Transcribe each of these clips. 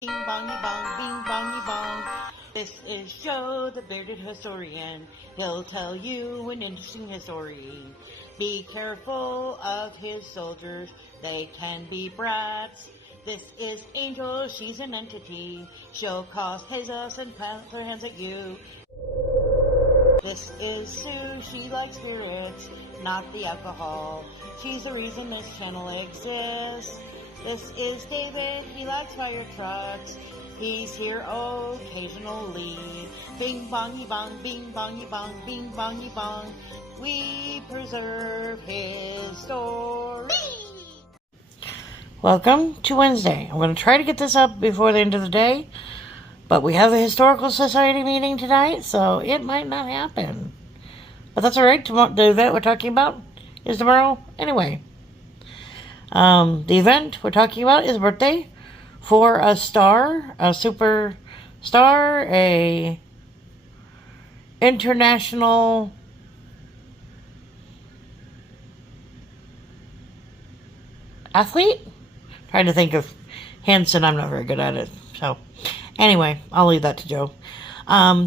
Bing bongy bong, bing bongy bong. This is Joe, the bearded historian. He'll tell you an interesting story. Be careful of his soldiers, they can be brats. This is Angel, she's an entity. She'll cause chaos and plant her hands at you. This is Sue, she likes spirits, not the alcohol. She's the reason this channel exists. This is David, he likes fire trucks. He's here occasionally. Bing bongy bong, bing bongy bong, bing bongy bong. We preserve his story. Welcome to Wednesday. I'm going to try to get this up before the end of the day, but we have a historical society meeting tonight, so it might not happen. But that's all right. The event we're talking about is tomorrow anyway. The event we're talking about is a birthday for a star, a super star, a international athlete. Trying to think of Hanson. I'm not very good at it. So anyway, I'll leave that to Joe.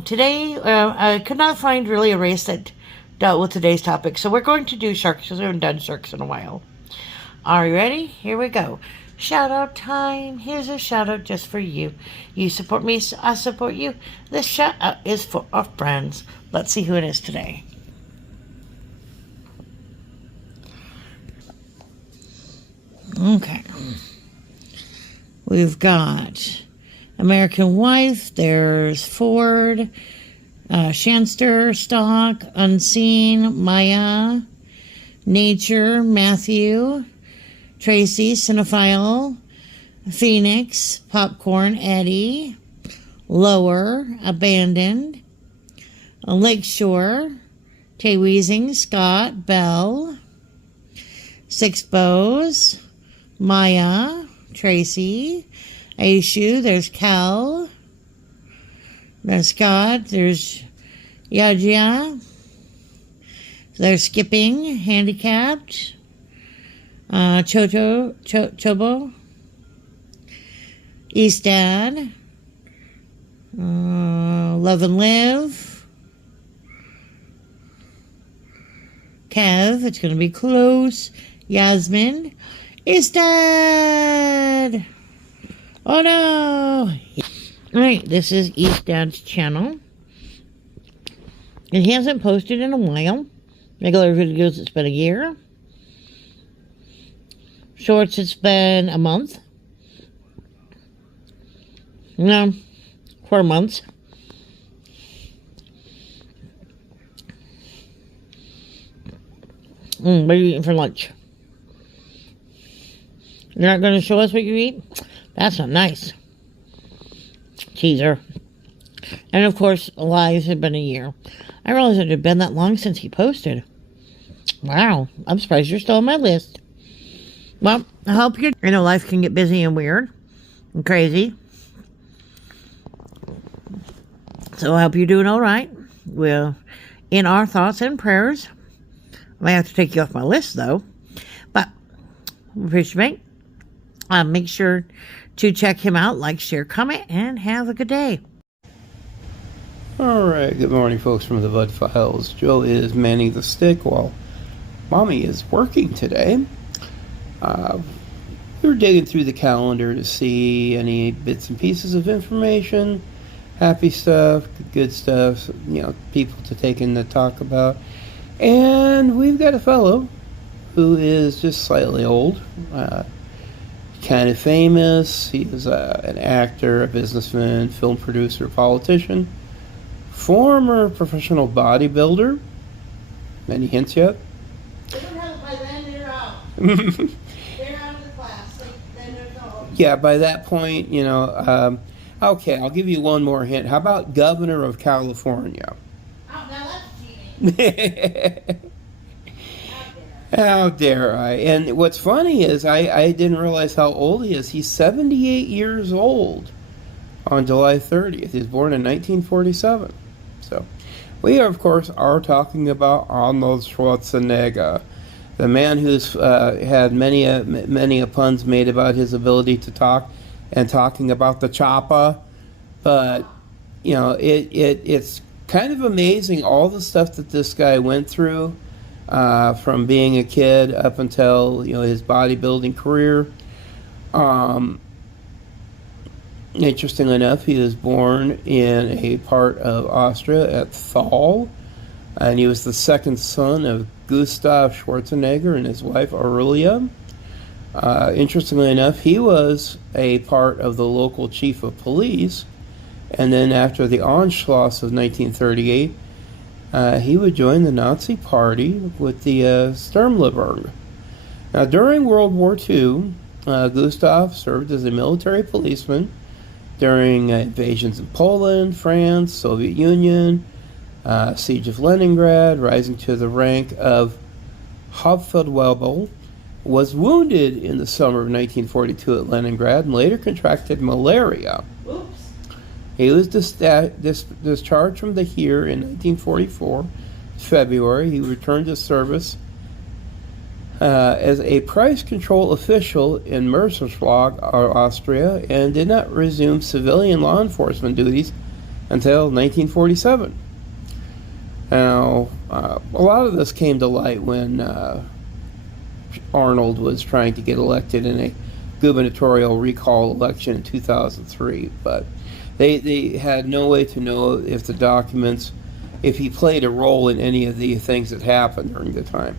Today, I could not find really a race that dealt with today's topic. So we're going to do sharks because we haven't done sharks in a while. Are you ready? Here we go. Shout out time. Here's a shout out just for you. You support me, so I support you. This shout out is for our friends. Let's see who it is today. Okay. We've got American Wife. There's Ford, Shanster, Stock, Unseen, Maya, Nature, Matthew, Tracy, Cinephile, Phoenix, Popcorn, Eddie, Lower, Abandoned, Lakeshore, Tay Weezing, Scott, Bell, Six Bows, Maya, Tracy, Aishu, there's Cal, there's Scott, there's Yajia, there's Skipping, Handicapped, Chobo, Eastad, Love and Live, Kev, it's going to be close, Yasmin, Eastad, oh no. Alright, this is Eastad's channel. It hasn't posted in a while. Regular videos, it's been a year. Shorts, it's been a month. No, 4 months. What are you eating for lunch? You're not going to show us what you eat? That's not nice. Teaser. And of course, lives have been a year. I realized it had been that long since he posted. Wow, I'm surprised you're still on my list. Well, I hope I know life can get busy and weird and crazy. So I hope you're doing all right. We're in our thoughts and prayers. I may have to take you off my list, though. But, appreciate it. Make sure to check him out, like, share, comment, and have a good day. Alright, good morning folks from the Bud Files. Joe is manning the stick while Mommy is working today. We were digging through the calendar to see any bits and pieces of information, happy stuff, good stuff, people to take in to talk about. And we've got a fellow who is just slightly old, kind of famous. He is an actor, a businessman, film producer, politician, former professional bodybuilder. Any hints yet? They don't have it by then, they're out. They're out of the class. Then there's no hope. Yeah, by that point, okay, I'll give you one more hint. How about governor of California? Oh, now that's cheating. How dare I? And what's funny is I didn't realize how old he is. He's 78 years old on July 30th. He was born in 1947. So we, of course, are talking about Arnold Schwarzenegger, the man who's had many a puns made about his ability to talk and talking about the choppa. But, you know, it's kind of amazing all the stuff that this guy went through from being a kid up until, you know, his bodybuilding career. Interestingly enough, he was born in a part of Austria at Thal, and he was the second son of Gustav Schwarzenegger and his wife Aurelia. Interestingly enough, he was a part of the local chief of police, and then after the Anschluss of 1938, he would join the Nazi Party with the Sturmleberg. Now, during World War II, Gustav served as a military policeman during invasions in Poland, France, Soviet Union, siege of Leningrad, rising to the rank of Hauptfeldwebel, was wounded in the summer of 1942 at Leningrad and later contracted malaria. Oops. He was discharged from the Heer in 1944. February, he returned to service as a price control official in Mönchengladbach, Austria, and did not resume civilian law enforcement duties until 1947. Now, a lot of this came to light when Arnold was trying to get elected in a gubernatorial recall election in 2003, but they had no way to know if the documents, if he played a role in any of the things that happened during the time.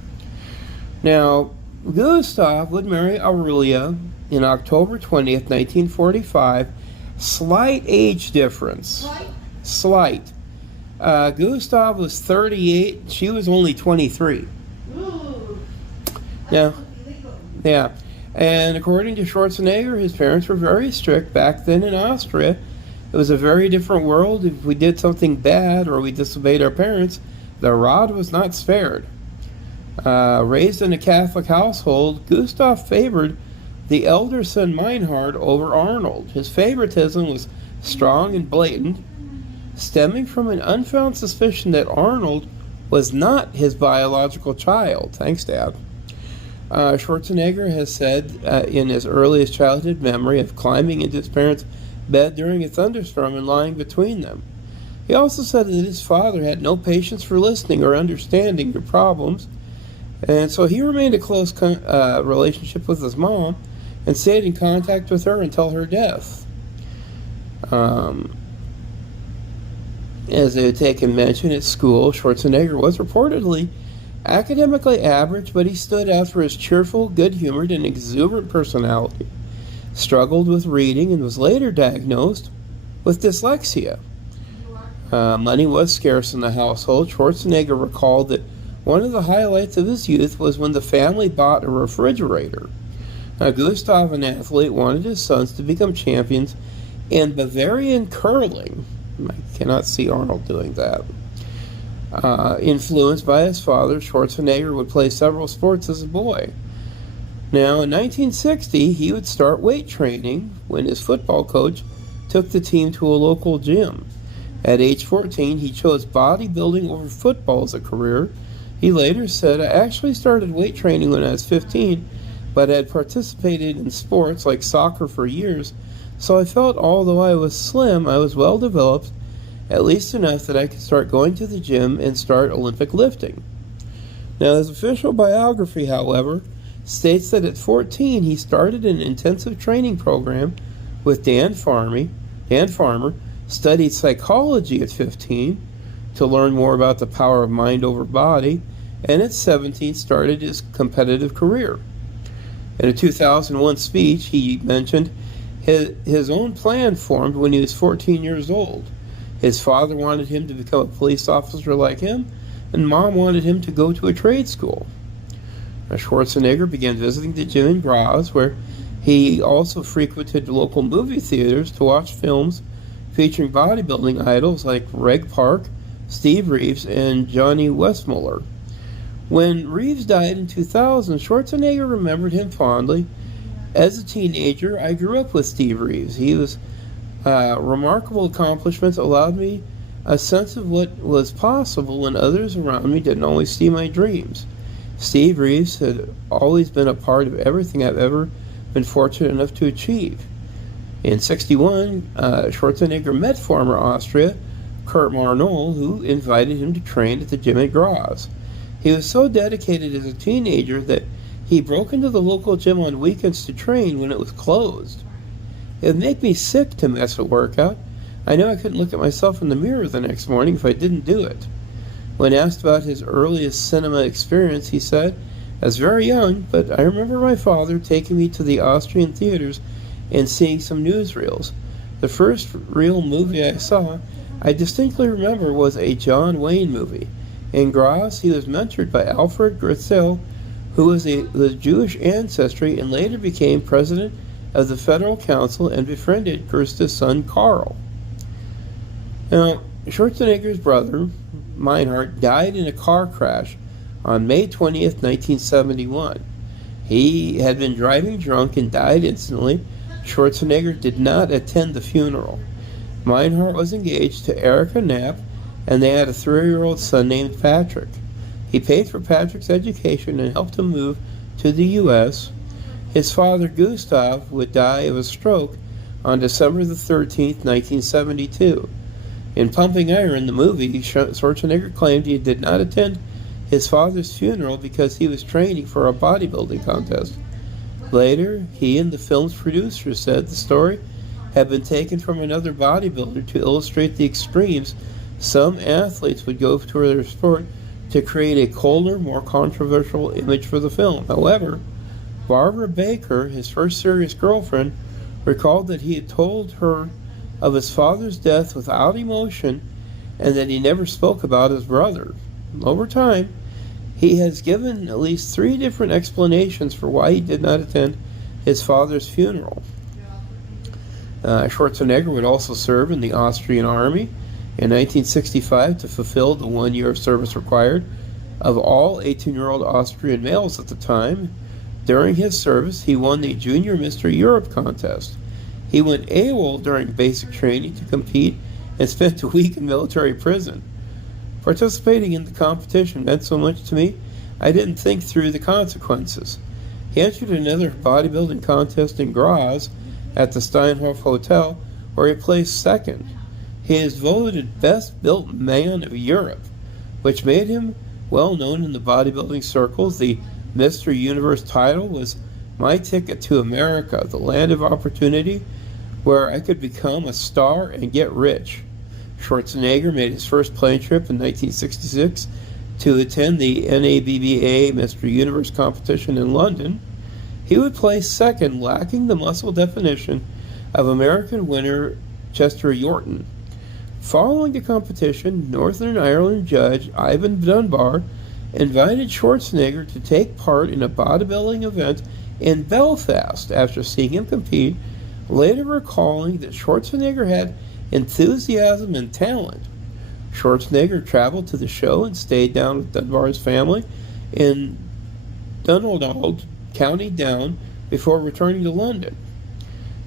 Now, Gustav would marry Aurelia in October 20th, 1945. Slight age difference. Slight. Gustav was 38. She was only 23. Ooh, Yeah. Yeah. And according to Schwarzenegger, his parents were very strict back then in Austria. It was a very different world. If we did something bad or we disobeyed our parents, the rod was not spared. Raised in a Catholic household, Gustav favored the elder son Meinhard over Arnold. His favoritism was strong and blatant, stemming from an unfounded suspicion that Arnold was not his biological child. Thanks, Dad. Schwarzenegger has said in his earliest childhood memory of climbing into his parents' bed during a thunderstorm and lying between them. He also said that his father had no patience for listening or understanding their problems, and so he remained a close relationship with his mom and stayed in contact with her until her death. As they had taken mention at school, Schwarzenegger was reportedly academically average, but he stood out for his cheerful, good-humored, and exuberant personality. Struggled with reading and was later diagnosed with dyslexia. Money was scarce in the household. Schwarzenegger recalled that one of the highlights of his youth was when the family bought a refrigerator. Gustav, an athlete, wanted his sons to become champions in Bavarian curling. I cannot see Arnold doing that. Influenced by his father, Schwarzenegger would play several sports as a boy. Now, in 1960, he would start weight training when his football coach took the team to a local gym. At age 14, he chose bodybuilding over football as a career. He later said, "I actually started weight training when I was 15, but had participated in sports like soccer for years, so I felt although I was slim, I was well developed, at least enough that I could start going to the gym and start Olympic lifting." Now, his official biography, however, states that at 14 he started an intensive training program with Dan Farmer, studied psychology at 15 to learn more about the power of mind over body, and at 17 started his competitive career. In a 2001 speech, he mentioned his own plan formed when he was 14 years old. His father wanted him to become a police officer like him, and Mom wanted him to go to a trade school. Schwarzenegger began visiting the gym in Graz, where he also frequented local movie theaters to watch films featuring bodybuilding idols like Reg Park, Steve Reeves, and Johnny Westmuller. When Reeves died in 2000, Schwarzenegger remembered him fondly. As a teenager, I grew up with Steve Reeves. His remarkable accomplishments allowed me a sense of what was possible when others around me didn't always see my dreams. Steve Reeves had always been a part of everything I've ever been fortunate enough to achieve. In 1961, Schwarzenegger met former Austria Kurt Arnold, who invited him to train at the gym at Graz. He was so dedicated as a teenager that he broke into the local gym on weekends to train when it was closed. It would make me sick to miss a workout. I knew I couldn't look at myself in the mirror the next morning if I didn't do it. When asked about his earliest cinema experience, he said, "I was very young, but I remember my father taking me to the Austrian theaters and seeing some newsreels. The first real movie I saw, I distinctly remember, was a John Wayne movie. In Graz, he was mentored by Alfred Gritzel, who was Jewish ancestry and later became president of the Federal Council and befriended Gersta's son Karl." Now, Schwarzenegger's brother, Meinhard, died in a car crash on May 20th, 1971. He had been driving drunk and died instantly. Schwarzenegger did not attend the funeral. Meinhard was engaged to Erika Knapp, and they had a 3-year-old son named Patrick. He paid for Patrick's education and helped him move to the U.S. His father, Gustav, would die of a stroke on December the 13th, 1972. In Pumping Iron, the movie, Schwarzenegger claimed he did not attend his father's funeral because he was training for a bodybuilding contest. Later, he and the film's producer said the story had been taken from another bodybuilder to illustrate the extremes some athletes would go through their sport to create a colder, more controversial image for the film. However, Barbara Baker, his first serious girlfriend, recalled that he had told her of his father's death without emotion and that he never spoke about his brother. Over time, he has given at least 3 different explanations for why he did not attend his father's funeral. Schwarzenegger would also serve in the Austrian army in 1965 to fulfill the 1 year of service required of all 18-year-old Austrian males at the time. During his service, he won the Junior Mr. Europe contest. He went AWOL during basic training to compete and spent a week in military prison. Participating in the competition meant so much to me, I didn't think through the consequences. He entered another bodybuilding contest in Graz at the Steinhoff Hotel, where he placed second. He is voted best built man of Europe, which made him well known in the bodybuilding circles. The Mr. Universe title was my ticket to America, the land of opportunity, where I could become a star and get rich. Schwarzenegger made his first plane trip in 1966 to attend the NABBA Mr. Universe competition in London. He would place second, lacking the muscle definition of American winner Chester Yorton. Following the competition, Northern Ireland judge Ivan Dunbar invited Schwarzenegger to take part in a bodybuilding event in Belfast after seeing him compete, later recalling that Schwarzenegger had enthusiasm and talent. Schwarzenegger traveled to the show and stayed down with Dunbar's family in Dundonald, County Down, before returning to London.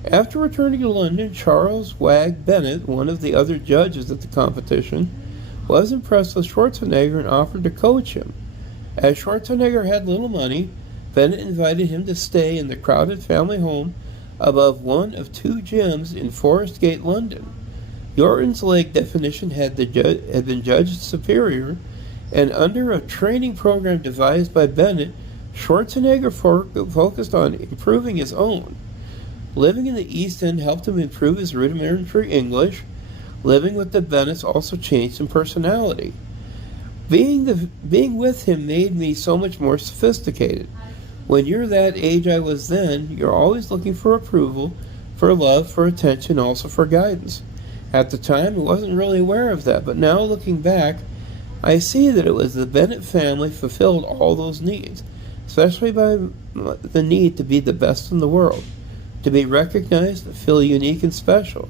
After returning to London, Charles Wag Bennett, one of the other judges at the competition, was impressed with Schwarzenegger and offered to coach him. As Schwarzenegger had little money, Bennett invited him to stay in the crowded family home above one of 2 gyms in Forest Gate, London. Yorton's leg definition had been judged superior, and under a training program devised by Bennett, Schwarzenegger focused on improving his own. Living in the East End helped him improve his rudimentary English. Living with the Bennetts also changed his personality. Being with him made me so much more sophisticated. When you're that age I was then, you're always looking for approval, for love, for attention, also for guidance. At the time, I wasn't really aware of that, but now looking back, I see that it was the Bennett family fulfilled all those needs, especially by the need to be the best in the world, to be recognized, to feel unique and special.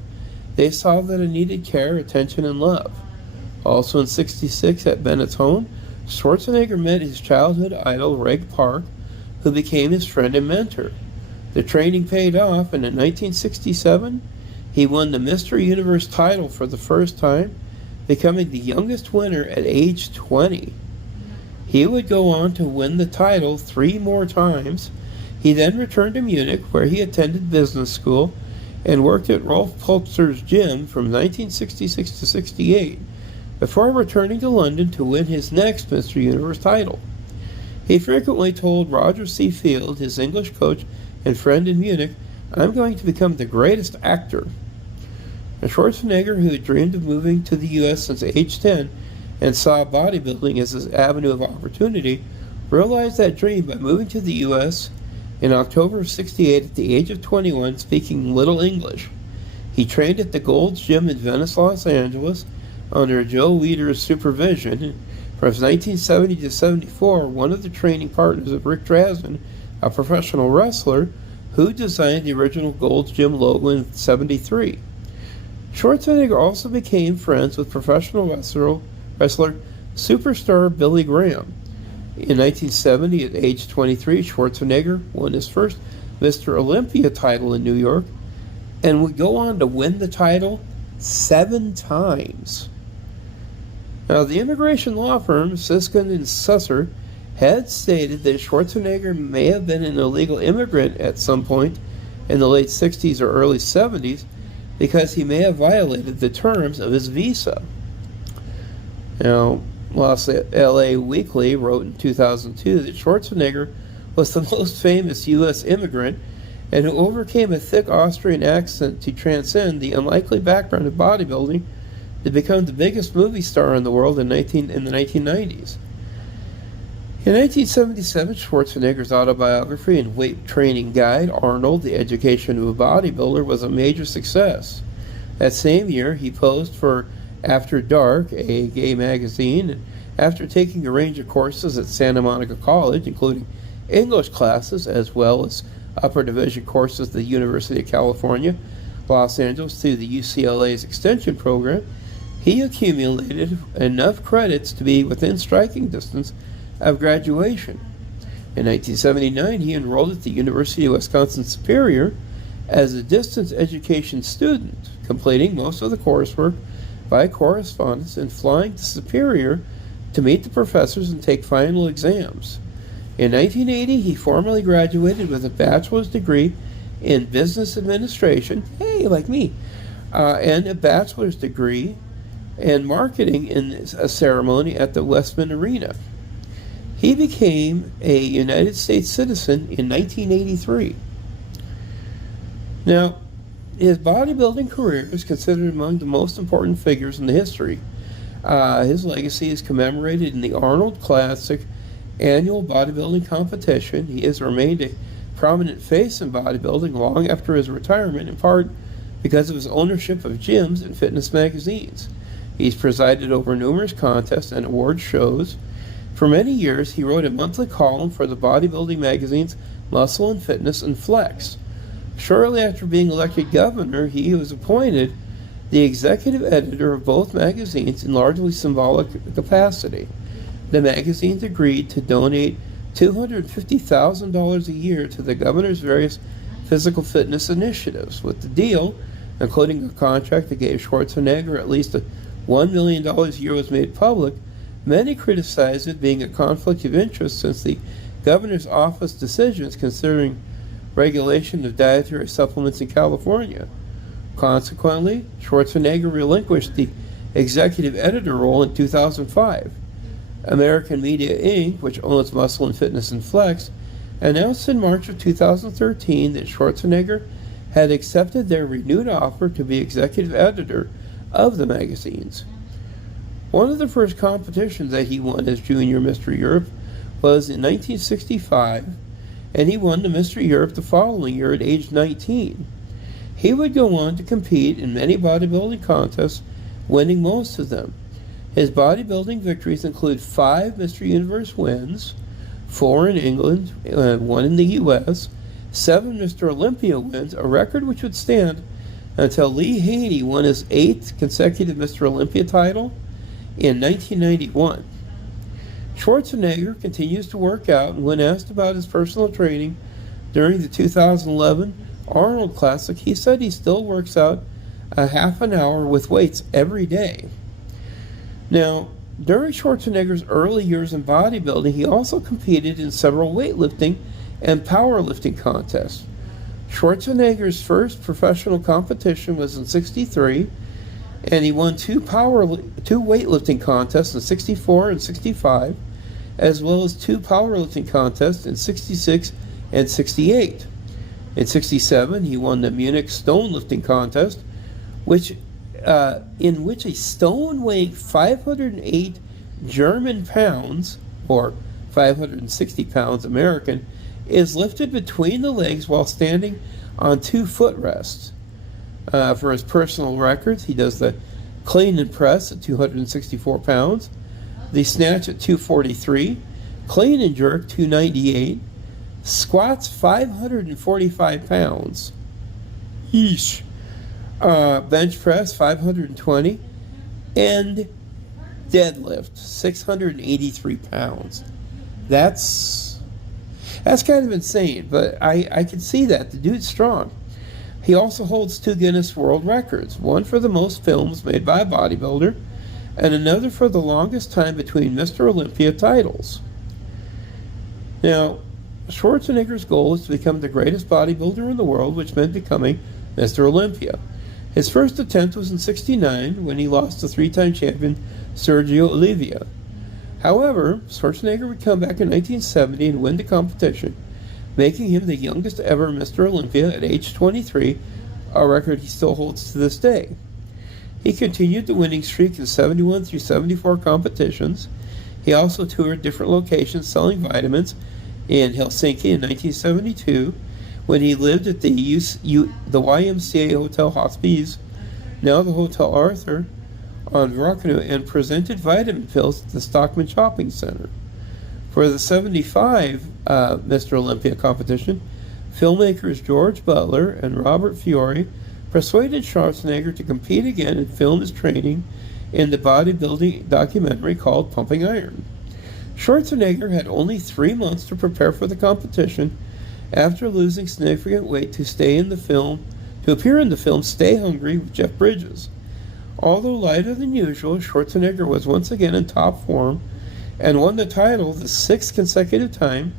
They saw that I needed care, attention, and love. Also in '66 at Bennett's home, Schwarzenegger met his childhood idol, Reg Park, who became his friend and mentor. The training paid off, and in 1967, he won the Mr. Universe title for the first time, becoming the youngest winner at age 20. He would go on to win the title 3 more times. He then returned to Munich, where he attended business school, and worked at Rolf Pultzer's gym from 1966 to 68 before returning to London to win his next Mr. Universe title. He frequently told Roger C. Field, his English coach and friend in Munich, "I'm going to become the greatest actor." And Schwarzenegger, who had dreamed of moving to the U.S. since age 10 and saw bodybuilding as his avenue of opportunity, realized that dream by moving to the U.S. in October of 68 at the age of 21, speaking little English. He trained at the Gold's Gym in Venice, Los Angeles, under Joe Weider's supervision. From 1970 to 74, one of the training partners of Rick Drazen, a professional wrestler, who designed the original Gold's Gym logo in 73. Schwarzenegger also became friends with professional wrestler superstar Billy Graham. In 1970, at age 23, Schwarzenegger won his first Mr. Olympia title in New York and would go on to win the title 7 times. Now, the immigration law firm Siskin and Susser had stated that Schwarzenegger may have been an illegal immigrant at some point in the late 60s or early 70s because he may have violated the terms of his visa. Now, LA Weekly wrote in 2002 that Schwarzenegger was the most famous U.S. immigrant and who overcame a thick Austrian accent to transcend the unlikely background of bodybuilding to become the biggest movie star in the world in the 1990s. In 1977, Schwarzenegger's autobiography and weight training guide, Arnold, The Education of a Bodybuilder, was a major success. That same year, he posed for After Dark, a gay magazine, and after taking a range of courses at Santa Monica College, including English classes as well as upper division courses at the University of California, Los Angeles through the UCLA's extension program, he accumulated enough credits to be within striking distance of graduation. In 1979, he enrolled at the University of Wisconsin-Superior as a distance education student, completing most of the coursework by correspondence and flying to Superior to meet the professors and take final exams. In 1980, he formally graduated with a bachelor's degree in business administration, hey, like me, and a bachelor's degree in marketing in a ceremony at the Westman Arena. He became a United States citizen in 1983. Now, his bodybuilding career is considered among the most important figures in the history. His legacy is commemorated in the Arnold Classic annual bodybuilding competition. He has remained a prominent face in bodybuilding long after his retirement, in part because of his ownership of gyms and fitness magazines. He's presided over numerous contests and award shows. For many years, he wrote a monthly column for the bodybuilding magazines Muscle and Fitness and Flex. Shortly after being elected governor, he was appointed the executive editor of both magazines in largely symbolic capacity. The magazines agreed to donate $250,000 a year to the governor's various physical fitness initiatives. With the deal, including a contract that gave Schwarzenegger at least $1 million a year, was made public, many criticized it being a conflict of interest since the governor's office decisions concerning regulation of dietary supplements in California. Consequently, Schwarzenegger relinquished the executive editor role in 2005. American Media Inc., which owns Muscle and Fitness and Flex, announced in March of 2013 that Schwarzenegger had accepted their renewed offer to be executive editor of the magazines. One of the first competitions that he won as Junior Mr. Europe was in 1965, and he won the Mr. Europe the following year at age 19. He would go on to compete in many bodybuilding contests, winning most of them. His bodybuilding victories include 5 Mr. Universe wins, 4 in England, 1 in the U.S., 7 Mr. Olympia wins, a record which would stand until Lee Haney won his 8th consecutive Mr. Olympia title in 1991. Schwarzenegger continues to work out, and when asked about his personal training during the 2011 Arnold Classic, he said he still works out a half an hour with weights every day. Now, during Schwarzenegger's early years in bodybuilding, he also competed in several weightlifting and powerlifting contests. Schwarzenegger's first professional competition was in '63, and he won two weightlifting contests in '64 and '65, as well as two powerlifting contests in '66 and '68. In '67, he won the Munich stone lifting contest, in which a stone weighing 508 German pounds, or 560 pounds American, is lifted between the legs while standing on 2 footrests. For his personal records, he does the clean and press at 264 pounds, the snatch at 243, clean and jerk 298, squats 545 pounds. Yeesh. Bench press 520, and deadlift 683 pounds. That's kind of insane, but I can see that. The dude's strong. He also holds 2 Guinness World Records, one for the most films made by a bodybuilder, and another for the longest time between Mr. Olympia titles. Now, Schwarzenegger's goal is to become the greatest bodybuilder in the world, which meant becoming Mr. Olympia. His first attempt was in '69 when he lost to 3-time champion Sergio Oliva. However, Schwarzenegger would come back in 1970 and win the competition, making him the youngest ever Mr. Olympia at age 23, a record he still holds to this day. He continued the winning streak in 71 through 74 competitions. He also toured different locations selling vitamins in Helsinki in 1972, when he lived at the YMCA Hotel Hospice, now the Hotel Arthur, on Veracruz, and presented vitamin pills at the Stockman Shopping Center. For the 75 Mr. Olympia competition, filmmakers George Butler and Robert Fiore persuaded Schwarzenegger to compete again and film his training in the bodybuilding documentary called Pumping Iron. Schwarzenegger had only 3 months to prepare for the competition after losing significant weight to appear in the film Stay Hungry with Jeff Bridges. Although lighter than usual, Schwarzenegger was once again in top form and won the title the 6th consecutive time,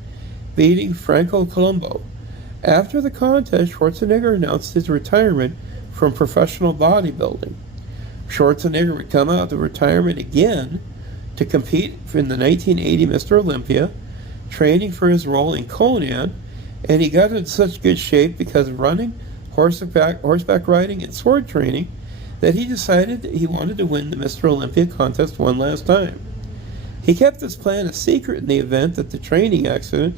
beating Franco Columbu. After the contest, Schwarzenegger announced his retirement from professional bodybuilding. Schwarzenegger would come out of retirement again to compete in the 1980 Mr. Olympia, training for his role in Conan, and he got into such good shape because of running, horseback riding, and sword training that he decided that he wanted to win the Mr. Olympia contest one last time. He kept this plan a secret in the event that the training accident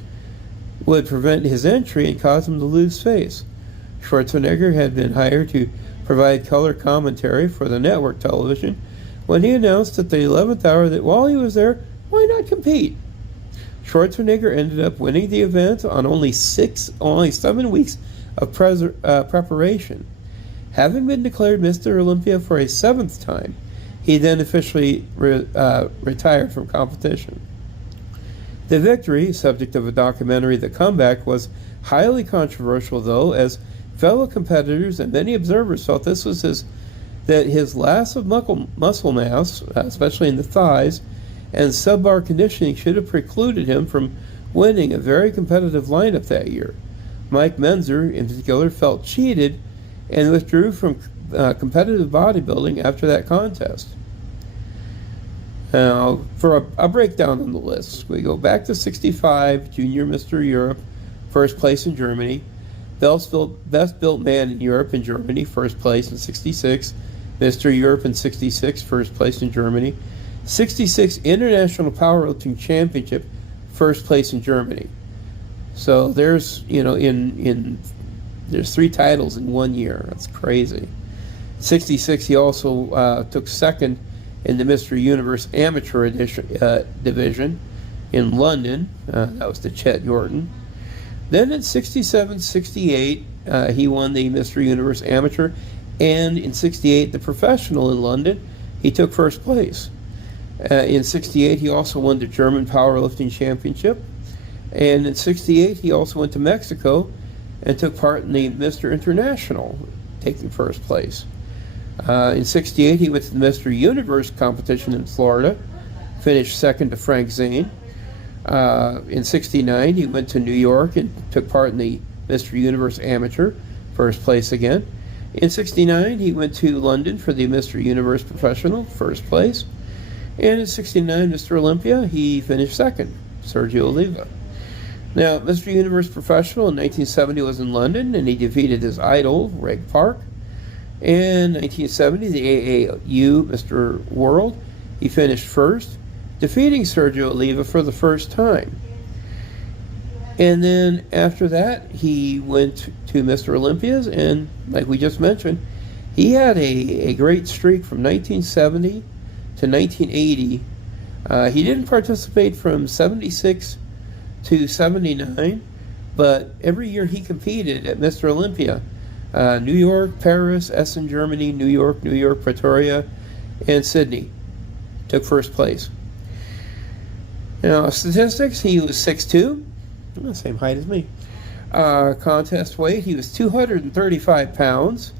would prevent his entry and cause him to lose face. Schwarzenegger had been hired to provide color commentary for the network television when he announced at the 11th hour that while he was there, why not compete? Schwarzenegger ended up winning the event on only 7 weeks of preparation. Having been declared Mr. Olympia for a 7th time, he then officially retired from competition. The victory, subject of a documentary, The Comeback, was highly controversial, though, as fellow competitors and many observers felt that his loss of muscle mass, especially in the thighs, and subpar conditioning should have precluded him from winning a very competitive lineup that year. Mike Menzer, in particular, felt cheated and withdrew from competitive bodybuilding after that contest. Now, for a breakdown on the list, we go back to '65, Junior Mr. Europe, first place in Germany. Best built man in Europe and Germany, first place in '66. Mr. Europe in '66, first place in Germany. '66 International Powerlifting Championship, first place in Germany. So there's, there's 3 titles in 1 year. That's crazy. '66 he also took second in the Mr. Universe Amateur division in London. That was to Chet Yorton. Then in '67, '68, he won the Mr. Universe Amateur, and in '68, the Professional in London, he took first place. In '68, he also won the German Powerlifting Championship, and in '68, he also went to Mexico and took part in the Mr. International, taking first place. In '68, he went to the Mr. Universe competition in Florida, finished second to Frank Zane. In '69, he went to New York and took part in the Mr. Universe Amateur, first place again. In 69, he went to London for the Mr. Universe Professional, first place. And in 69, Mr. Olympia, he finished second, Sergio Oliva. Now, Mr. Universe Professional in 1970 was in London, and he defeated his idol, Reg Park. In 1970, the AAU Mr. World, he finished first, defeating Sergio Oliva for the first time. And then after that, he went to Mr. Olympias, and like we just mentioned, he had a great streak from 1970 to 1980. He didn't participate from 76 to 79, but every year he competed at Mr. Olympia. New York, Paris, Essen, Germany, New York, Pretoria, and Sydney. Took first place. Now, statistics, he was 6'2", same height as me. Contest weight, he was 235 pounds.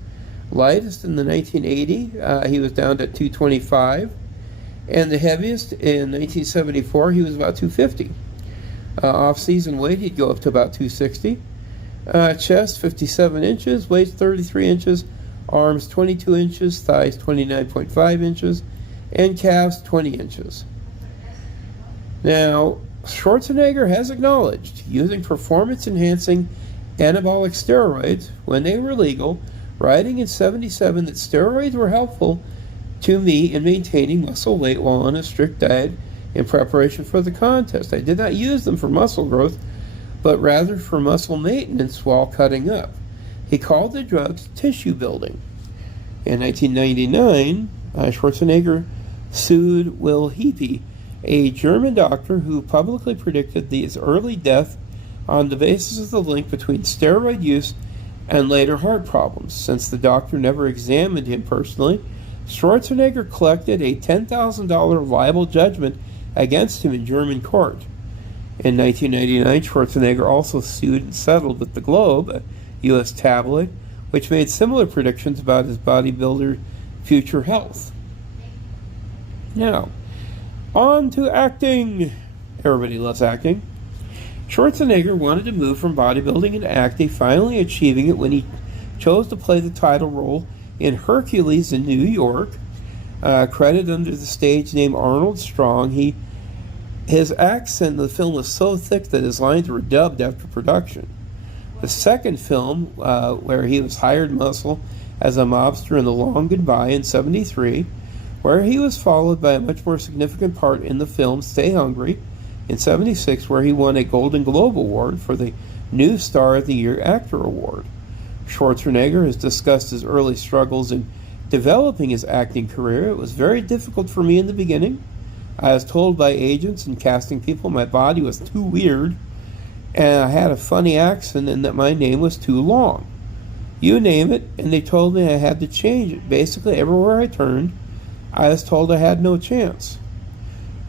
Lightest in the 1980, he was down to 225. And the heaviest in 1974, he was about 250. Off-season weight, he'd go up to about 260. Chest, 57 inches. Waist, 33 inches. Arms, 22 inches. Thighs, 29.5 inches. And calves, 20 inches. Now, Schwarzenegger has acknowledged using performance-enhancing anabolic steroids when they were legal, writing in 77 that steroids were helpful to me in maintaining muscle weight while on a strict diet in preparation for the contest. I did not use them for muscle growth, but rather for muscle maintenance while cutting up. He called the drugs tissue building. In 1999, Schwarzenegger sued Will Heapy, a German doctor who publicly predicted his early death on the basis of the link between steroid use and later heart problems. Since the doctor never examined him personally, Schwarzenegger collected a $10,000 libel judgment against him in German court. In 1999, Schwarzenegger also sued and settled with the Globe, a U.S. tabloid, which made similar predictions about his bodybuilder future health. Now, on to acting. Everybody loves acting. Schwarzenegger wanted to move from bodybuilding into acting, finally achieving it when he chose to play the title role in Hercules in New York, credited under the stage name Arnold Strong. His accent in the film was so thick that his lines were dubbed after production. The second film, where he was hired muscle as a mobster in The Long Goodbye in 1973, where he was followed by a much more significant part in the film Stay Hungry in 1976, where he won a Golden Globe Award for the New Star of the Year Actor Award. Schwarzenegger has discussed his early struggles in developing his acting career. It was very difficult for me in the beginning. I was told by agents and casting people my body was too weird, and I had a funny accent, and that my name was too long. You name it, and they told me I had to change it. Basically, everywhere I turned, I was told I had no chance.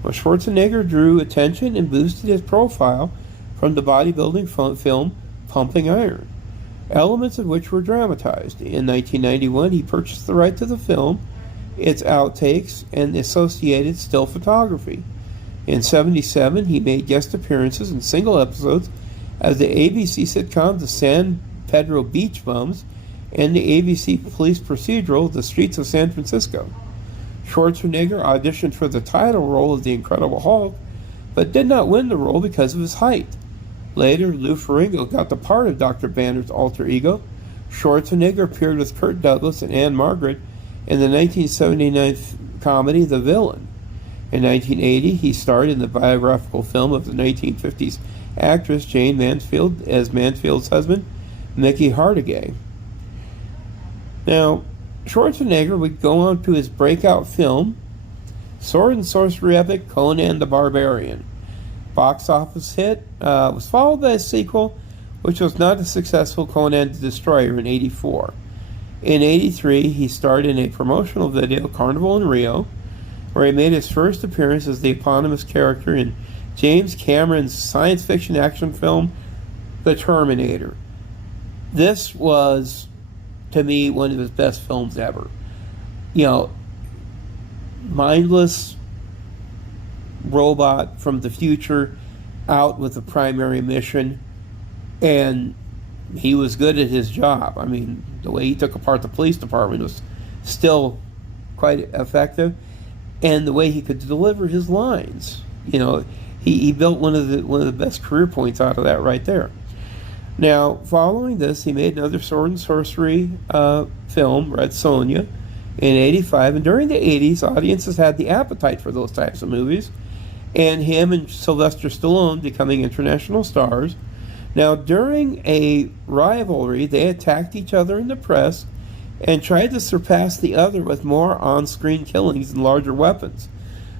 Well, Schwarzenegger drew attention and boosted his profile from the bodybuilding film Pumping Iron, elements of which were dramatized. In 1991, he purchased the right to the film, its outtakes, and associated still photography. In 1977, he made guest appearances in single episodes as the ABC sitcom The San Pedro Beach Bums and the ABC police procedural The Streets of San Francisco. Schwarzenegger auditioned for the title role of the Incredible Hulk, but did not win the role because of his height. Later, Lou Ferrigno got the part of Dr. Banner's alter ego. Schwarzenegger appeared with Kirk Douglas and Anne Margaret in the 1979 comedy The Villain. In 1980, he starred in the biographical film of the 1950s actress Jane Mansfield as Mansfield's husband, Mickey Hargitay. Now, Schwarzenegger would go on to his breakout film, sword and sorcery epic Conan the Barbarian. Box office hit, was followed by a sequel, which was not as successful, Conan the Destroyer, in 1984. In 1983, he starred in a promotional video, Carnival in Rio, where he made his first appearance as the eponymous character in James Cameron's science fiction action film, The Terminator. This was, to me, one of his best films ever. You know, mindless robot from the future out with a primary mission, and he was good at his job. I mean, the way he took apart the police department was still quite effective, and the way he could deliver his lines. You know, he built one of the best career points out of that right there. Now, following this, he made another sword and sorcery film, Red Sonja, in '85, and during the '80s, audiences had the appetite for those types of movies, and him and Sylvester Stallone becoming international stars. Now, during a rivalry, they attacked each other in the press and tried to surpass the other with more on-screen killings and larger weapons.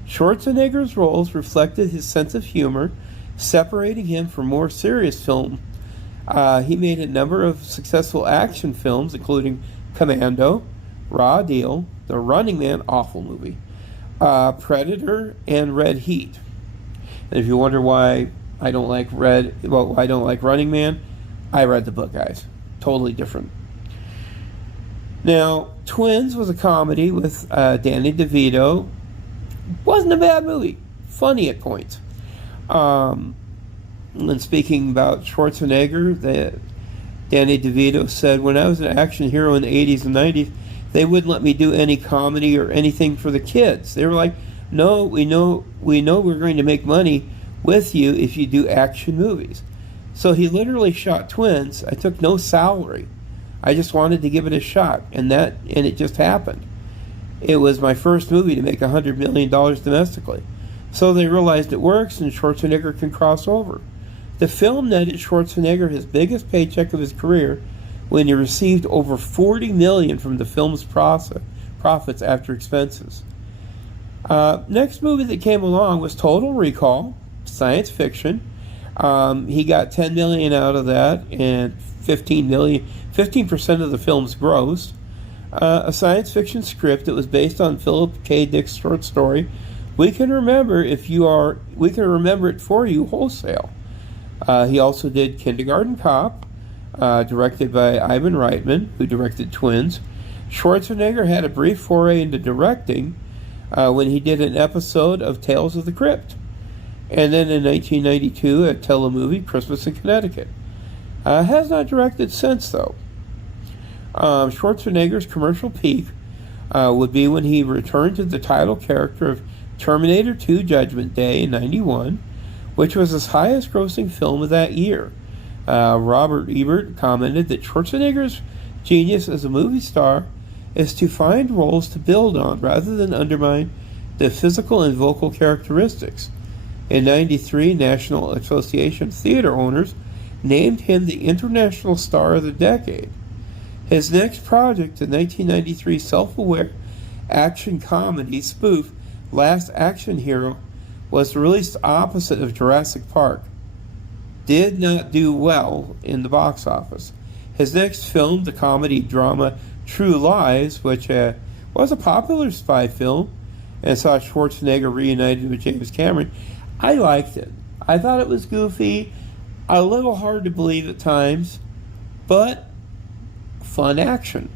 Schwarzenegger's roles reflected his sense of humor, separating him from more serious film. He made a number of successful action films, including Commando, Raw Deal, The Running Man, awful movie, Predator, and Red Heat. And if you wonder why I don't like Running Man, I read the book, guys. Totally different. Now, Twins was a comedy with Danny DeVito. Wasn't a bad movie. Funny at points. And speaking about Schwarzenegger, Danny DeVito said, "When I was an action hero in the 80s and 90s, they wouldn't let me do any comedy or anything for the kids. They were like, no, we know we're going to make money with you if you do action movies." So he literally shot Twins. I took no salary. I just wanted to give it a shot, and it just happened. It was my first movie to make $100 million domestically. So they realized it works, and Schwarzenegger can cross over. The film netted Schwarzenegger his biggest paycheck of his career when he received over $40 million from the film's profits after expenses. Next movie that came along was Total Recall, science fiction. He got $10 million out of that, and 15% of the film's gross. A science fiction script that was based on Philip K. Dick's short story, We Can Remember It For You Wholesale. He also did Kindergarten Cop, directed by Ivan Reitman, who directed Twins. Schwarzenegger had a brief foray into directing when he did an episode of Tales of the Crypt. And then in 1992, a telemovie, Christmas in Connecticut. Has not directed since, though. Schwarzenegger's commercial peak would be when he returned to the title character of Terminator 2 Judgment Day in '91, which was his highest grossing film of that year. Robert Ebert commented that Schwarzenegger's genius as a movie star is to find roles to build on rather than undermine the physical and vocal characteristics. In '93, National Association of Theater Owners named him the International Star of the Decade. His next project, the 1993 self-aware action comedy spoof Last Action Hero, was released opposite of Jurassic Park. Did not do well in the box office. His next film, the comedy drama True Lies, which was a popular spy film and saw Schwarzenegger reunited with James Cameron, I liked it. I thought it was goofy, a little hard to believe at times, but fun action.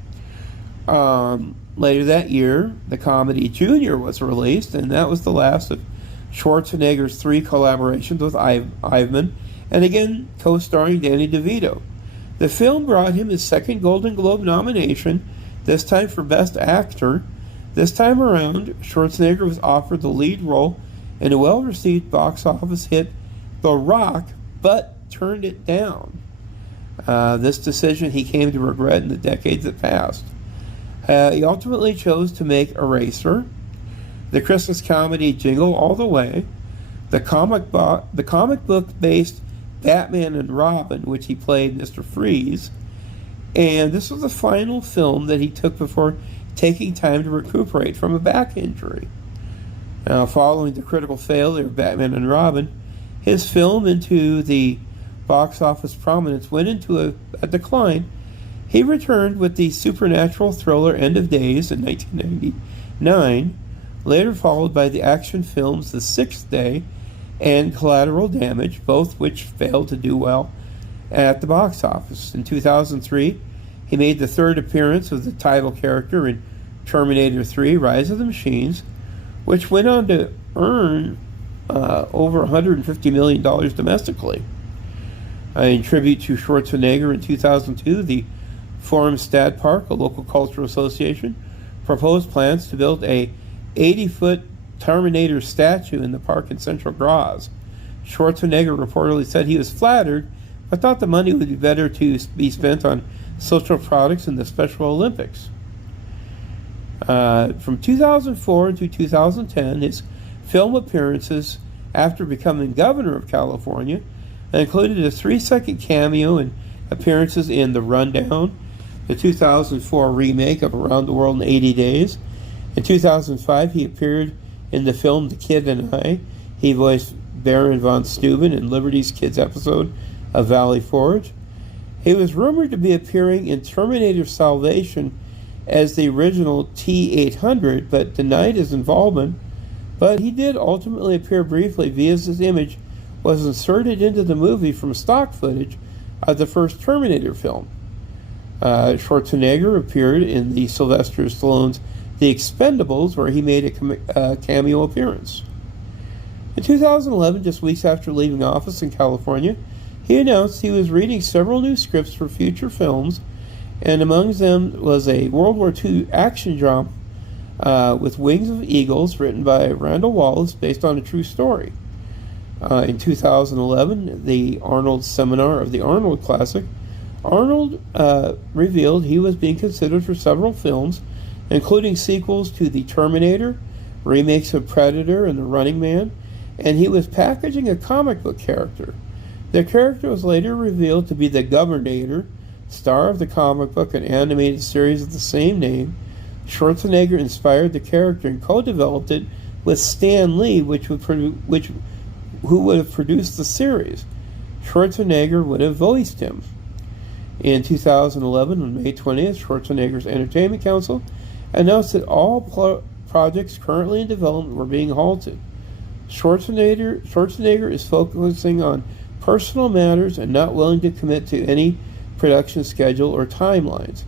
Later that year, the comedy Junior was released, and that was the last of Schwarzenegger's 3 collaborations with Ivan, and again co-starring Danny DeVito. The film brought him his second Golden Globe nomination, this time for Best Actor. This time around, Schwarzenegger was offered the lead role in a well-received box office hit, The Rock, but turned it down. This decision he came to regret in the decades that passed. He ultimately chose to make Eraser, the Christmas comedy Jingle All the Way, the comic book-based Batman and Robin, which he played Mr. Freeze, and this was the final film that he took before taking time to recuperate from a back injury. Now, following the critical failure of Batman and Robin, his film into the box office prominence went into a decline. He returned with the supernatural thriller End of Days in 1999, later followed by the action films The Sixth Day and Collateral Damage, both which failed to do well at the box office. In 2003, he made the third appearance of the title character in Terminator 3, Rise of the Machines, which went on to earn over $150 million domestically. In tribute to Schwarzenegger in 2002, the Forum Stadtpark, a local cultural association, proposed plans to build a 80-foot Terminator statue in the park in central Graz. Schwarzenegger reportedly said he was flattered, but thought the money would be better to be spent on social products in the Special Olympics. From 2004 to 2010, his film appearances after becoming governor of California included a 3-second cameo and appearances in The Rundown, the 2004 remake of Around the World in 80 Days. In 2005, he appeared in the film The Kid and I. He voiced Baron von Steuben in Liberty's Kids episode of Valley Forge. He was rumored to be appearing in Terminator Salvation as the original T-800, but denied his involvement. But he did ultimately appear briefly, via his image was inserted into the movie from stock footage of the first Terminator film. Schwarzenegger appeared in the Sylvester Stallone's The Expendables, where he made a cameo appearance. In 2011, just weeks after leaving office in California, he announced he was reading several new scripts for future films, and among them was a World War II action drama with Wings of Eagles, written by Randall Wallace, based on a true story. In 2011, the Arnold seminar of the Arnold Classic, Arnold revealed he was being considered for several films, including sequels to The Terminator, remakes of Predator and The Running Man, and he was packaging a comic book character. The character was later revealed to be the Governator, star of the comic book and animated series of the same name. Schwarzenegger inspired the character and co-developed it with Stan Lee, who would have produced the series. Schwarzenegger would have voiced him. In 2011, on May 20th, Schwarzenegger's Entertainment Council announced that all projects currently in development were being halted. Schwarzenegger is focusing on personal matters and not willing to commit to any production schedule or timelines.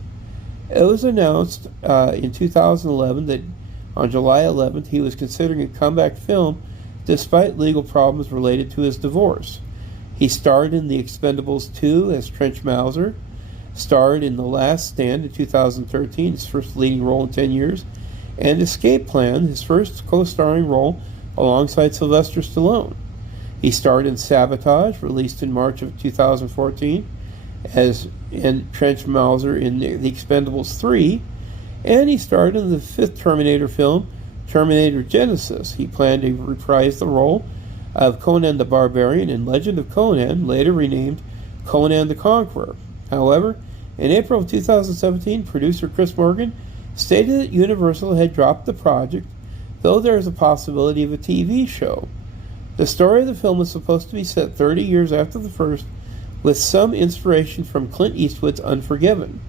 It was announced in 2011 that on July 11th he was considering a comeback film despite legal problems related to his divorce. He starred in The Expendables 2 as Trench Mauser, starred in The Last Stand in 2013, his first leading role in 10 years, and Escape Plan, his first co-starring role alongside Sylvester Stallone. He starred in Sabotage, released in March of 2014, as in Trench Mauser in The Expendables 3, and he starred in the fifth Terminator film, Terminator Genisys. He planned to reprise the role of Conan the Barbarian in Legend of Conan, later renamed Conan the Conqueror. However, in April of 2017, producer Chris Morgan stated that Universal had dropped the project, though there is a possibility of a TV show. The story of the film was supposed to be set 30 years after the first, with some inspiration from Clint Eastwood's Unforgiven.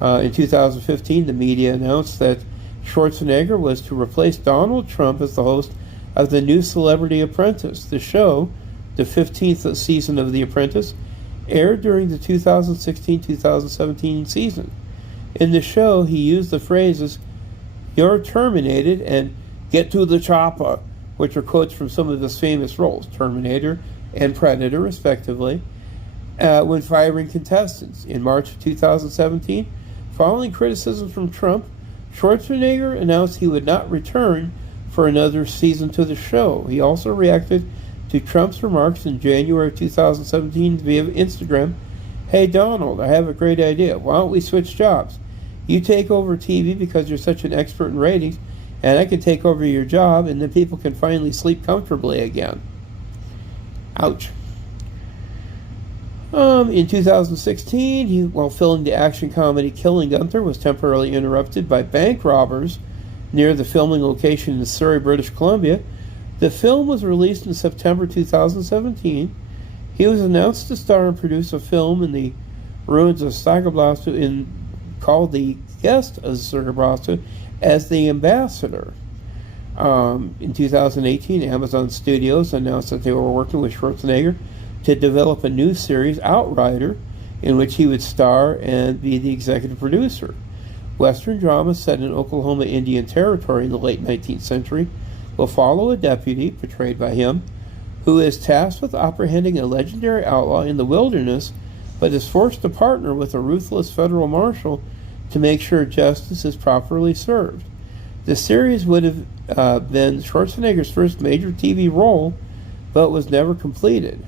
In 2015, the media announced that Schwarzenegger was to replace Donald Trump as the host of the new Celebrity Apprentice. The show, the 15th season of The Apprentice, aired during the 2016-2017 season. In the show, he used the phrases, "You're terminated," and "Get to the chopper," which are quotes from some of his famous roles, Terminator and Predator, respectively, when firing contestants. In March of 2017, following criticism from Trump, Schwarzenegger announced he would not return for another season to the show. He also reacted to Trump's remarks in January of 2017 via Instagram. "Hey Donald, I have a great idea. Why don't we switch jobs? You take over TV because you're such an expert in ratings, and I can take over your job, and then people can finally sleep comfortably again." Ouch. In 2016, while filming the action comedy Killing Gunther, was temporarily interrupted by bank robbers near the filming location in Surrey, British Columbia. The film was released in September 2017. He was announced to star and produce a film in the ruins of Sagablastu called The Guest of Sagablastu as the Ambassador. In 2018, Amazon Studios announced that they were working with Schwarzenegger to develop a new series, Outrider, in which he would star and be the executive producer. Western drama set in Oklahoma Indian Territory in the late 19th century will follow a deputy, portrayed by him, who is tasked with apprehending a legendary outlaw in the wilderness, but is forced to partner with a ruthless federal marshal to make sure justice is properly served. The series would have been Schwarzenegger's first major TV role, but was never completed.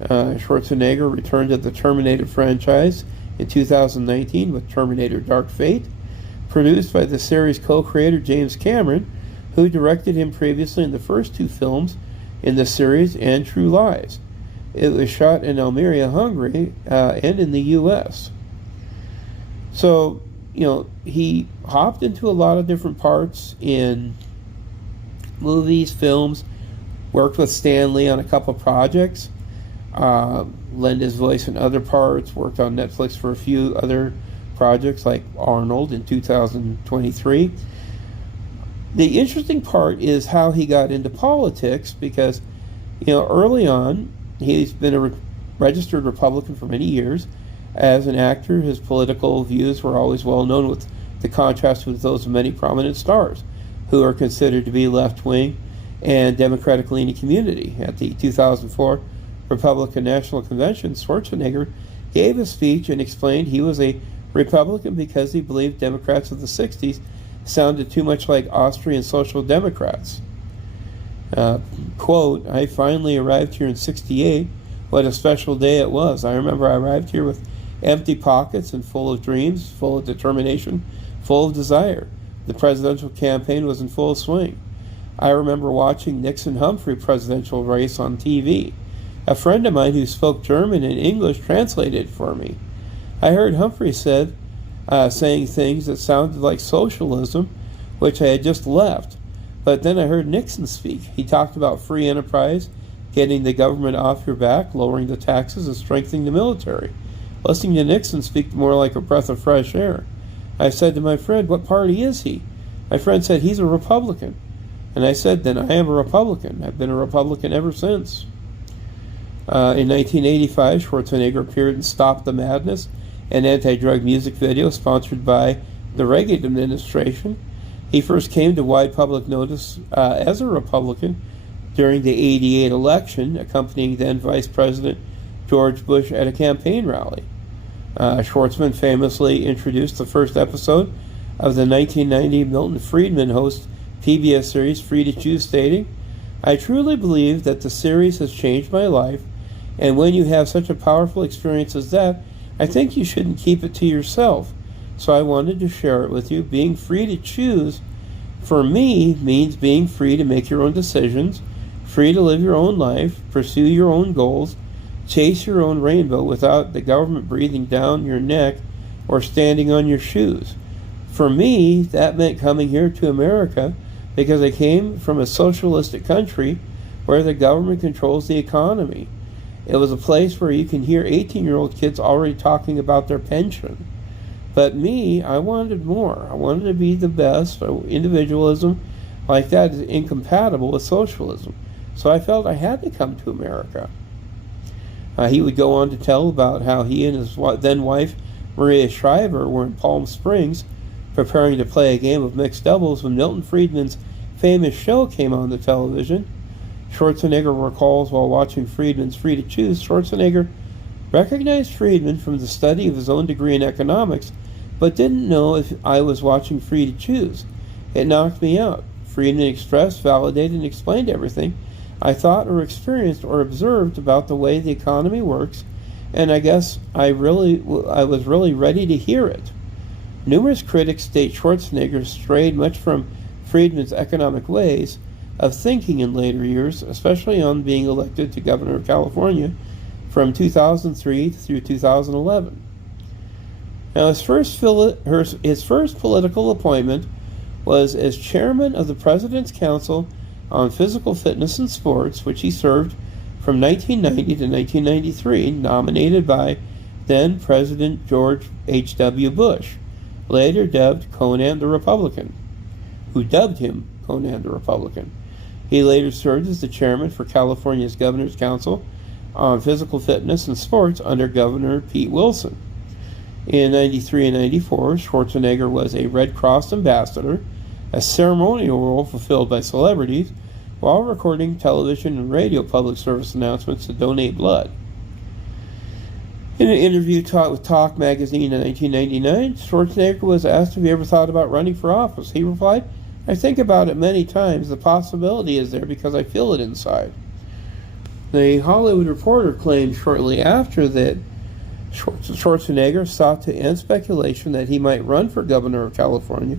Schwarzenegger returned to the Terminator franchise in 2019 with Terminator Dark Fate, produced by the series co-creator James Cameron, who directed him previously in the first two films in the series and True Lies. It was shot in Almeria, Hungary, and in the U.S. So, he hopped into a lot of different parts in movies, films, worked with Stan Lee on a couple projects, lent his voice in other parts, worked on Netflix for a few other projects like Arnold in 2023. The interesting part is how he got into politics because, early on, he's been a registered Republican for many years. As an actor, his political views were always well known, with the contrast with those of many prominent stars who are considered to be left-wing and Democratic-leaning community. At the 2004 Republican National Convention, Schwarzenegger gave a speech and explained he was a Republican because he believed Democrats of the 60s sounded too much like Austrian Social Democrats. Quote, "I finally arrived here in 68. What a special day it was. I remember I arrived here with empty pockets and full of dreams, full of determination, full of desire. The presidential campaign was in full swing. I remember watching Nixon-Humphrey presidential race on TV. A friend of mine who spoke German and English translated it for me. I heard Humphrey saying things that sounded like socialism, which I had just left. But then I heard Nixon speak. He talked about free enterprise, getting the government off your back, lowering the taxes, and strengthening the military. Listening to Nixon speak more like a breath of fresh air. I said to my friend, 'What party is he?' My friend said, 'He's a Republican.' And I said, 'Then I am a Republican. I've been a Republican ever since.'" In 1985, Schwarzenegger appeared in Stop the Madness, an anti-drug music video sponsored by the Reagan administration. He first came to wide public notice as a Republican during the '88 election, accompanying then Vice President George Bush at a campaign rally. Schwartzman famously introduced the first episode of the 1990 Milton Friedman host PBS series Free to Choose, stating, "I truly believe that the series has changed my life, and when you have such a powerful experience as that, I think you shouldn't keep it to yourself. So I wanted to share it with you. Being free to choose, for me, means being free to make your own decisions, free to live your own life, pursue your own goals, chase your own rainbow without the government breathing down your neck or standing on your shoes. For me, that meant coming here to America because I came from a socialistic country where the government controls the economy. It was a place where you can hear 18-year-old kids already talking about their pension. But me, I wanted more. I wanted to be the best. Individualism like that is incompatible with socialism. So I felt I had to come to America." He would go on to tell about how he and his then wife, Maria Shriver, were in Palm Springs preparing to play a game of mixed doubles when Milton Friedman's famous show came on the television. Schwarzenegger recalls while watching Friedman's Free to Choose, Schwarzenegger recognized Friedman from the study of his own degree in economics, but didn't know if I was watching Free to Choose. It knocked me out. Friedman expressed, validated, and explained everything I thought or experienced or observed about the way the economy works, and I guess I was really ready to hear it. Numerous critics state Schwarzenegger strayed much from Friedman's economic ways of thinking in later years, especially on being elected to governor of California from 2003 through 2011. Now, his first political appointment was as chairman of the President's Council on Physical Fitness and Sports, which he served from 1990 to 1993, nominated by then President George H.W. Bush, later dubbed Conan the Republican, who dubbed him Conan the Republican. He later served as the chairman for California's Governor's Council on Physical Fitness and Sports under Governor Pete Wilson. In 93 and 94, Schwarzenegger was a Red Cross ambassador, a ceremonial role fulfilled by celebrities while recording television and radio public service announcements to donate blood. In an interview with Talk magazine in 1999, Schwarzenegger was asked if he ever thought about running for office. He replied, "I think about it many times. The possibility is there because I feel it inside." The Hollywood Reporter claimed shortly after that Schwarzenegger sought to end speculation that he might run for governor of California.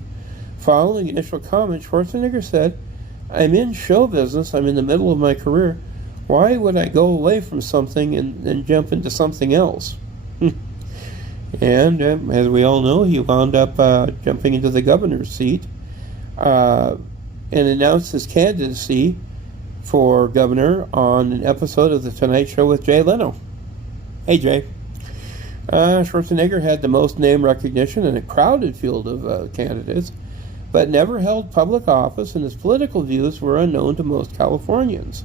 Following initial comments, Schwarzenegger said, "I'm in show business. I'm in the middle of my career. Why would I go away from something and then jump into something else?" And as we all know, he wound up jumping into the governor's seat and announced his candidacy for governor on an episode of The Tonight Show with Jay Leno. Hey, Jay. Schwarzenegger had the most name recognition in a crowded field of candidates, but never held public office, and his political views were unknown to most Californians.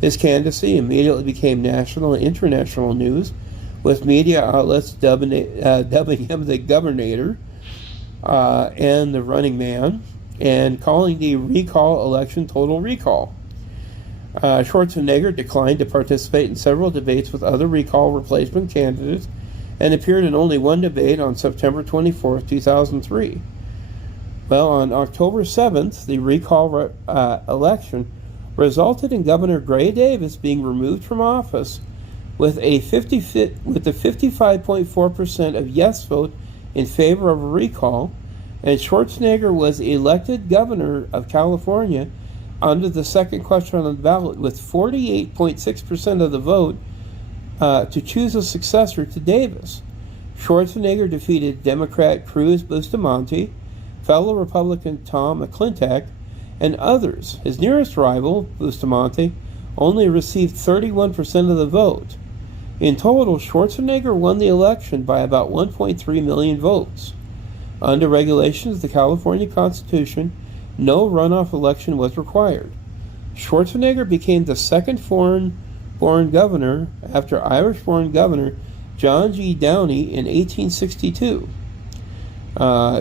His candidacy immediately became national and international news, with media outlets dubbing him the Governator and the running man, and calling the recall election total recall. Schwarzenegger declined to participate in several debates with other recall replacement candidates and appeared in only one debate on September 24, 2003. Well, on October 7th, the recall election resulted in Governor Gray Davis being removed from office with a 55.4% of yes vote in favor of a recall, and Schwarzenegger was elected governor of California under the second question on the ballot with 48.6% of the vote to choose a successor to Davis. Schwarzenegger defeated Democrat Cruz Bustamante, fellow Republican Tom McClintock, and others. His nearest rival, Bustamante, only received 31% of the vote. In total, Schwarzenegger won the election by about 1.3 million votes. Under regulations of the California Constitution, no runoff election was required. Schwarzenegger became the second foreign-born governor after Irish-born Governor John G. Downey in 1862.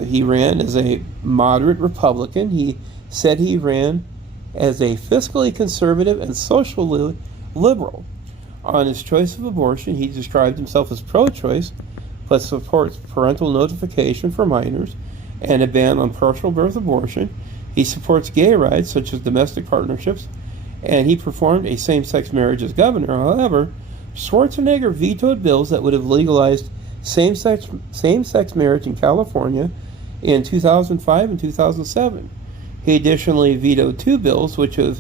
He ran as a moderate Republican. He said he ran as a fiscally conservative and social liberal. On his choice of abortion, he described himself as pro-choice, but supports parental notification for minors and a ban on partial birth abortion. He supports gay rights, such as domestic partnerships, and he performed a same-sex marriage as governor. However, Schwarzenegger vetoed bills that would have legalized same-sex marriage in California in 2005 and 2007. He additionally vetoed two bills which have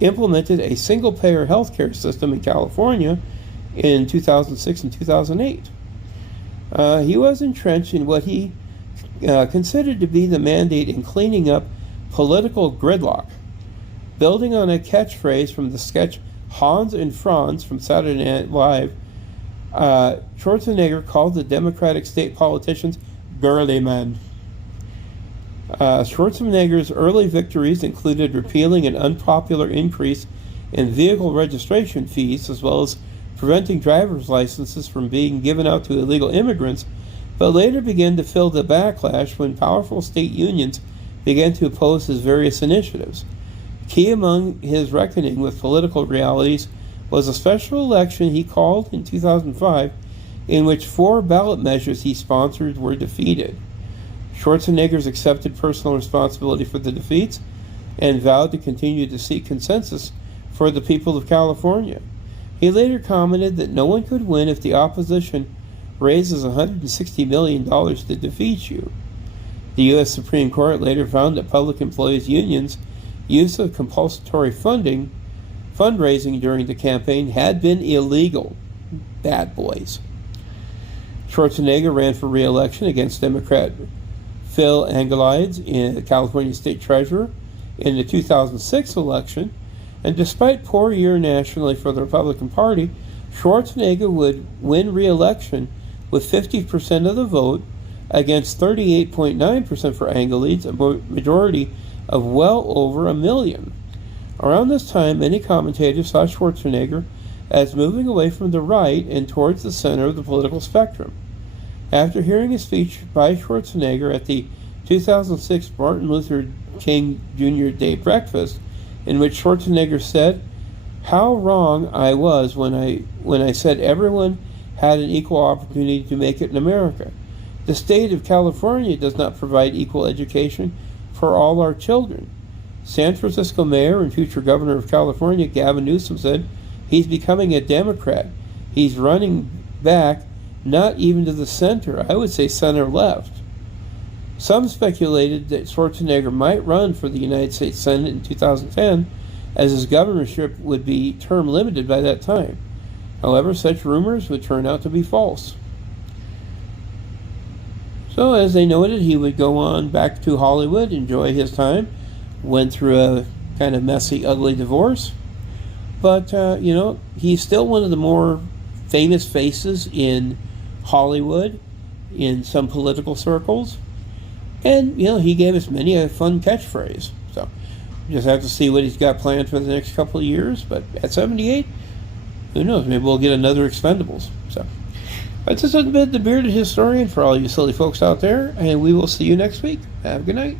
implemented a single-payer health care system in California in 2006 and 2008. He was entrenched in what he considered to be the mandate in cleaning up political gridlock. Building on a catchphrase from the sketch Hans and Franz from Saturday Night Live, Schwarzenegger called the Democratic state politicians girly men. Schwarzenegger's early victories included repealing an unpopular increase in vehicle registration fees, as well as preventing driver's licenses from being given out to illegal immigrants, but later began to feel the backlash when powerful state unions began to oppose his various initiatives. Key among his reckoning with political realities was a special election he called in 2005, in which 4 ballot measures he sponsored were defeated. Schwarzenegger accepted personal responsibility for the defeats and vowed to continue to seek consensus for the people of California. He later commented that no one could win if the opposition raises $160 million to defeat you. The U.S. Supreme Court later found that public employees' unions' use of compulsory fundraising during the campaign had been illegal. Bad boys. Schwarzenegger ran for re-election against Democrat Phil Angelides, the California State Treasurer, in the 2006 election, and despite poor year nationally for the Republican Party, Schwarzenegger would win re-election with 50% of the vote against 38.9% for Angelides, a majority of well over 1 million. Around this time, many commentators saw Schwarzenegger as moving away from the right and towards the center of the political spectrum. After hearing a speech by Schwarzenegger at the 2006 Martin Luther King Jr. Day breakfast in which Schwarzenegger said, "How wrong I was when I said everyone had an equal opportunity to make it in America. The state of California does not provide equal education for all our children." San Francisco Mayor and future Governor of California, Gavin Newsom, said he's becoming a Democrat. He's running back, not even to the center, I would say center-left. Some speculated that Schwarzenegger might run for the United States Senate in 2010, as his governorship would be term limited by that time. However, such rumors would turn out to be false. So, as they noted, he would go on back to Hollywood, enjoy his time, went through a kind of messy, ugly divorce. But, he's still one of the more famous faces in Hollywood, in some political circles. And, he gave us many a fun catchphrase. So, just have to see what he's got planned for the next couple of years. But at 78, who knows? Maybe we'll get another Expendables. So, this has been the Bearded Historian for all you silly folks out there. And we will see you next week. Have a good night.